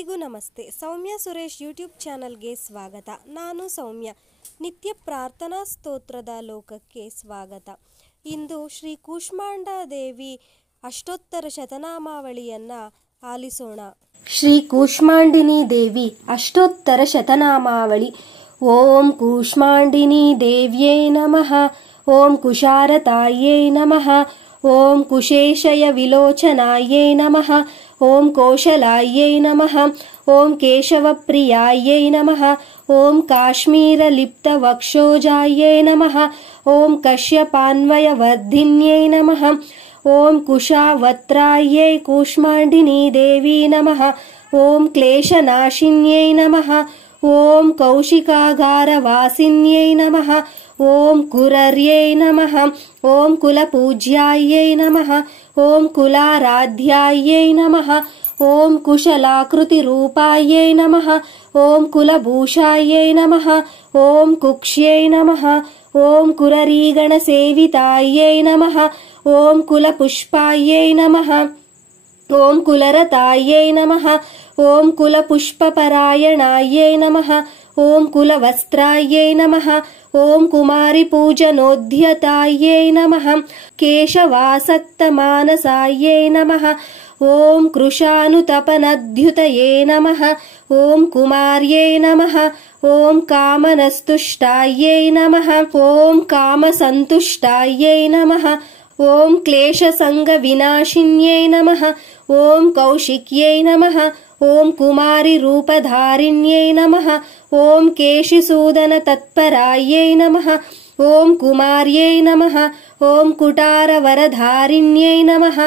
ಎಲ್ಲರಿಗೂ ನಮಸ್ತೆ. ಸೌಮ್ಯ ಸುರೇಶ್ ಯೂಟ್ಯೂಬ್ ಚಾನಲ್ಗೆ ಸ್ವಾಗತ. ನಾನು ಸೌಮ್ಯ. ನಿತ್ಯ ಪ್ರಾರ್ಥನಾ ಸ್ತೋತ್ರದ ಲೋಕಕ್ಕೆ ಸ್ವಾಗತ. ಇಂದು ಶ್ರೀ ಕೂಷ್ಮಾಂಡ ದೇವಿ ಅಷ್ಟೋತ್ತರ ಶತನಾಮಾವಳಿಯನ್ನು ಆಲಿಸೋಣ. ಶ್ರೀ ಕೂಷ್ಮಾಂಡಿನಿ ದೇವಿ ಅಷ್ಟೋತ್ತರ ಶತನಾಮಾವಳಿ. ಓಂ ಕೂಷ್ಮಾಂಡಿನಿ ದೇವ್ಯೈ ನಮಃ. ಓಂ ಕುಶಾರತಾಯೈ ನಮಃ. ಓಂ ಕುಶೇಶಯ ವಿಲೋಚನಾಯೈ ನಮಃ. ಓಂ ಕೋಶಲಾಯೈ ನಮಃ. ಓಂ ಕೇಶವಪ್ರಿಯಾಯೈ ನಮಃ. ಓಂ ಕಾಶ್ಮೀರಲಿಪ್ತವಕ್ಷೋಜಾಯೈ ನಮಃ. ಓಂ ಕಶ್ಯಪಾನ್ವಯವರ್ಧಿನ್ಯೈ ನಮಃ. ಓಂ ಕುಶಾವತ್ರಾಯೈ ಕೂಷ್ಮಾಂಡಿನಿ ದೇವಿ ನಮಃ. ಓಂ ಕ್ಲೇಶನಾಶಿನ್ಯೈ ನಮಃ. ಓಂ ಕೌಶಿಕಾಗಾರವಾಸಿನ್ಯೈ ನಮಃ. ಓಂ ಕುರರ್ಯೈ ನಮಃ. ಓಂ ಕುಲಪೂಜ್ಯಾಯೈ ನಮಃ. ಓಂ ಕುಲಾರಾಧ್ಯಾಯೈ ನಮಃ. ಓಂ ಕುಶಲಾಕೃತಿರೂಪಾಯೈ ನಮಃ. ಓಂ ಕುಲಭೂಷಾಯೈ ನಮಃ. ಓಂ ಕುಕ್ಷ್ಯೈ ನಮಃ. ಓಂ ಕುರರೀಗಣಸೇವಿತಾಯೈ ನಮಃ. ಓಂ ಕುಲಪುಷ್ಪಾಯೈ ನಮಃ. ಓಂ ಕುಲರತಾಯೈ ನಮಃ. ಓಂ ಕುಲಪುಷ್ಪಪರಾಯಣಾಯೈ ನಮಃ. ಓಂ ಕುಲವಸ್ತ್ರಾಯೈ ನಮಃ. ಓಂ ಕುಮಾರಿ ಪೂಜನೋದ್ಯತಾಯೈ ನಮಃ. ಕೇಶವಾಸಕ್ತಮಾನಸಾಯೈ ನಮಃ. ಓಂ ಕೃಶಾನುತಪನದ್ಯುತಯೇ ನಮಃ. ಓಂ ಕುಮಾರ್ಯೈ ನಮಃ. ಓಂ ಕಾಮನಸ್ತುಷ್ಟಾಯೈ ನಮಃ. ಓಂ ಕಾಮಸಂತುಷ್ಟಾಯೈ ನಮಃ. ಓಂ ಕ್ಲೇಶಸಂಗವಿನಾಶಿನ್ಯೈ ನಮಃ. ಓಂ ಕೌಶಿಕ್ಯೈ ನಮಃ. ಓಂ ಕುಮಾರಿ ರೂಪಧಾರಿಣ್ಯೈ ನಮಃ. ಓಂ ಕೇಶಿಸೂದನ ತತ್ಪರಾಯೈ ನಮಃ. ಓಂ ಕುಮಾರ್ಯೈ ನಮಃ. ಓಂ ಕುಟಾರವರಧಾರಿಣ್ಯೈ ನಮಃ.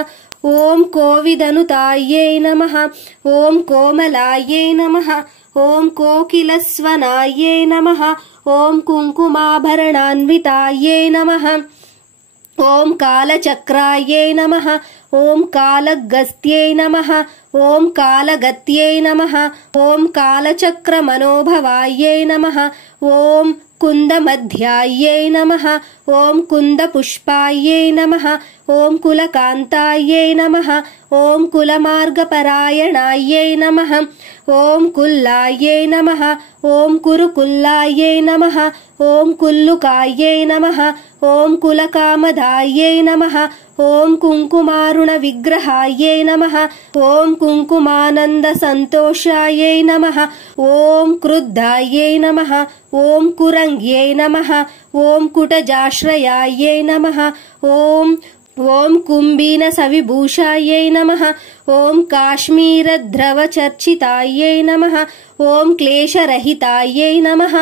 ಓಂ ಕೋವಿದನುತಾಯೈ ನಮಃ. ಓಂ ಕೋಮಲಾಯೈ ನಮಃ. ಓಂ ಕೋಕಿಲಸ್ವನಾಯೈ ನಮಃ. ಓಂ ಕುಂಕುಮಾಭರಣಾನ್ವಿತಾಯೈ ನಮಃ. ಓಂ ಕಾಲಚಕ್ರಾಯೈ ನಮಃ. ಓಂ ಕಾಲಗಸ್ತ್ಯೈ ನಮಃ. ಓಂ ಕಾಲಗತ್ಯೈ ನಮಃ. ಓಂ ಕಾಲಚಕ್ರಮನೋಭವಾಯೈ ನಮಃ. ಓಂ ಕುಂದಮಧ್ಯಾಯೈ ನಮಃ. ಓಂ ಕುಂದಪುಷ್ಪಾಯೈ ನಮಃ. ಓಂ ಕುಲಕಾಂತಾಯೈ ನಮಃ. ಓಂ ಕುಲಮಾರ್ಗಪರಾಯಣಾಯೈ ನಮಃ. ಓಂ ಕುಲ್ಲಾಯೈ ನಮಃ. ಓಂ ಕುರುಕುಲ್ಲಾಯೈ ನಮಃ. ಓಂ ಕುಲ್ಲುಕಾಯೈ ನಮಃ. ಓಂ ಕುಲಕಾಮದಾಯೈ ನಮಃ. ಓಂ ಕುಂಕುಮಾರುಣ ವಿಗ್ರಹಾಯೈ ನಮಃ. ಓಂ ಕುಂಕುಮಾನಂದ ಸಂತೋಷಾಯೈ ನಮಃ. ಓಂ ಕ್ರುದ್ಧಾಯೈ ನಮಃ. ಓಂ ಕುರಂಗ್ಯೈ ನಮಃ. ಓಂ ಕುಟಜಾಶ್ರಯಾಯೈ ನಮಃ. ಓಂ ಕುಂಬೀನ ಸವಿಭೂಷಾಯೈ ನಮಃ. ಓಂ ಕಾಶ್ಮೀರಧ್ರವಚರ್ಚಿತಾಯೈ ನಮಃ. ಓಂ ಕ್ಲೇಶರಹಿತಾಯೈ ನಮಃ.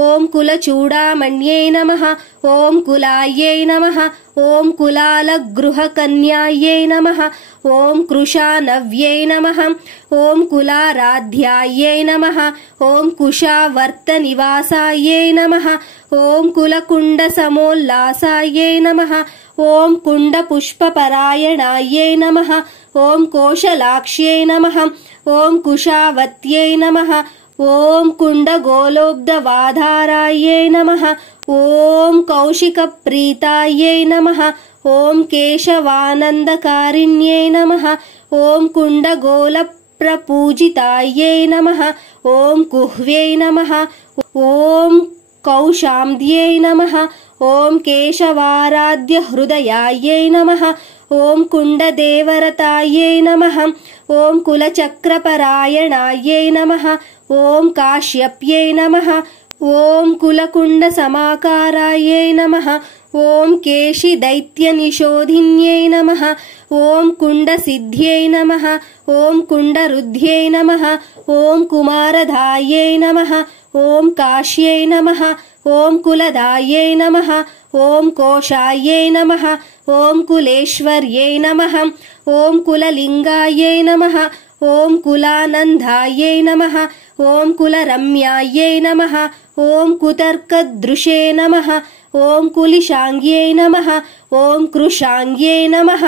ಓಂ ಕುಲಚೂಡಾಮಣ್ಯೈ ನಮಃ. ಓಂ ಕುಲಾಯೈ ನಮಃ. ಓಂ ಕುಲಾಲಗೃಹಕನ್ಯಾಯೈ ನಮಃ. ಓಂ ಕೃಶಾನವ್ಯೈ ನಮಃ. ಓಂ ಕುಲಾರಾಧ್ಯಾಯೈ ನಮಃ. ಓಂ ಕುಶಾವರ್ತನಿವಾಸಾಯೈ ನಮಃ. ಓಂ ಕುಲಕುಂಡಸಮೋಲ್ಲಾಸಾಯೈ ನಮಃ. ಓಂ ಕುಂಡಪುಷ್ಪಪರಾಯಣಾಯೈ ನಮಃ. ಓಂ ಕೋಶಲಾಕ್ಷ್ಯೈ ನಮಃ. ಓಂ ಕುಶಾವತ್ಯೈ ನಮಃ. ಓಂ ಕುಂಡಗೋಲೋಬ್ಧವಾಧಾರಾಯೈ ನಮಃ. ಓಂ ಕೌಶಿಕಪ್ರೀತಾಯೈ ನಮಃ. ಓಂ ಕೇಶವಾನಂದಕಾರಿಣ್ಯೈ ನಮಃ. ಓಂ ಕುಂಡಗೋಲಪ್ರಪೂಜಿತಾಯೈ ನಮಃ. ಓಂ ಕುಹ್ವ್ಯೈ ನಮಃ. ಓಂ ಕೌಶಾಂದ್ಯೈ ನಮಃ. ಓಂ ಕೇಶವಾರಾಧ್ಯ ಹೃದಯಾಯೈ ನಮಃ. ಓಂ ಕುಂಡದೇವರತಾಯೈ ನಮಃ. ಓಂ ಕುಲಚಕ್ರಪರಾಯಣಾಯೈ ನಮಃ. ಓಂ ಕಾಶ್ಯಪ್ಯೈ ನಮಃ. ಓಂ ಕುಲಕುಂಡ ಸಮಾಕಾರಾಯೈ ನಮಃ. ಓಂ ಕೇಶಿ ದೈತ್ಯನಿಷೋಧಿನ್ಯೈ ನಮಃ. ಓಂ ಕುಂಡಸಿದ್ಧ್ಯೈ ನಮಃ. ಓಂ ಕುಂಡರುದ್ಧ್ಯೈ ನಮಃ. ಓಂ ಕುಮಾರಧಾಯೈ ನಮಃ. ಓಂ ಕಾಶ್ಯೈ ನಮಃ. ಓಂ ಕುಲದಾಯೈ ನಮಃ. ಓಂ ಕೋಶಾಯೈ ನಮಃ. ಓಂ ಕುಲೇಶ್ವರ್ಯೈ ನಮಃ. ಓಂ ಕುಲಲಿಂಗಾಯೈ ನಮಃ. ಓಂ ಕುಲಾನಂದಾಯೈ ನಮಃ. ಓಂ ಕುಲರಮ್ಯಾಯೈ ನಮಃ. ಓಂ ಕುತರ್ಕದೃಶೇ ನಮಃ. ಓಂ ಕುಲಿಶಾಂಗ್ಯೈ ನಮಃ. ಓಂ ಕೃಶಾಂಗ್ಯೈ ನಮಃ.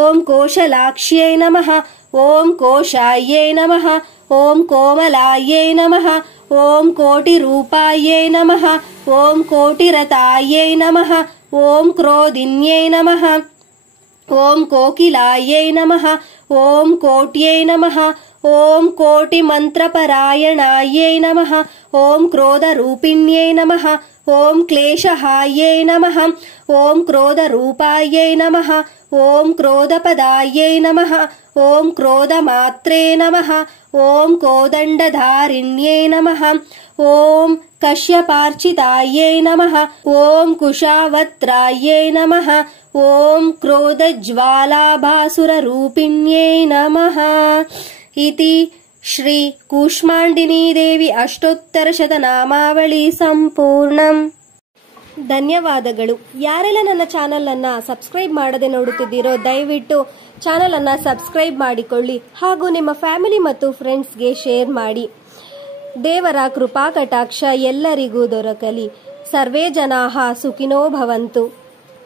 ಓಂ ಕೋಶಲಾಕ್ಷ್ಯೈ ನಮಃ. ಓಂ ಕೋಶಾಯೈ ನಮಃ. ಓಂ ಕೋಮಲಾಯೈ ನಮಃ. ಓಂ ಕೋಟಿರೂಪಾಯೈ ನಮಃ. ಓಂ ಕೋಟಿರತಾಯೈ ನಮಃ. ಓಂ ಕ್ರೋಧಿನ್ಯೈ ನಮಃ. ಓಂ ಕೋಕಿಲಾಯೈ ನಮಃ. ಓಂ ಕೋಟ್ಯೈ ನಮಃ. ఓం కోటి మంత్రపరాయణాయై నమః ఓం క్రోధరూపిణ్యై నమః ఓం క్లేశహాయై నమః ఓం క్రోధరూపాయై నమః ఓం క్రోధపదాయై నమః ఓం క్రోధమాత్రే నమః ఓం కోదండధారిణ్యై నమః ఓం కశ్యపార్చితాయై నమః ఓం కుశావత్రాయై నమః ఓం క్రోధజ్వాలాభాసురరూపిణ్యై నమః इति श्री ಕೂಷ್ಮಾಂಡಿನಿ ದೇವಿ ಅಷ್ಟೋತ್ತರಶತನಾಮಾವಳಿ ಸಂಪೂರ್ಣಂ. ಧನ್ಯವಾದಗಳು. ಯಾರೆಲ್ಲ ನನ್ನ ಚಾನೆಲ್ ಅನ್ನ ಸಬ್ಸ್ಕ್ರೈಬ್ ಮಾಡದೆ ನೋಡುತ್ತಿದ್ದೀರೋ ದಯವಿಟ್ಟು ಚಾನೆಲ್ ಅನ್ನ ಸಬ್ಸ್ಕ್ರೈಬ್ ಮಾಡಿಕೊಳ್ಳಿ ಹಾಗೂ ನಿಮ್ಮ ಫ್ಯಾಮಿಲಿ ಮತ್ತು ಫ್ರೆಂಡ್ಸ್ಗೆ ಶೇರ್ ಮಾಡಿ. ದೇವರ ಕೃಪಾ ಕಟಾಕ್ಷ ಎಲ್ಲರಿಗೂ ದೊರಕಲಿ. ಸರ್ವೇ ಜನಾಃ ಸುಖಿನೋ ಭವಂತು.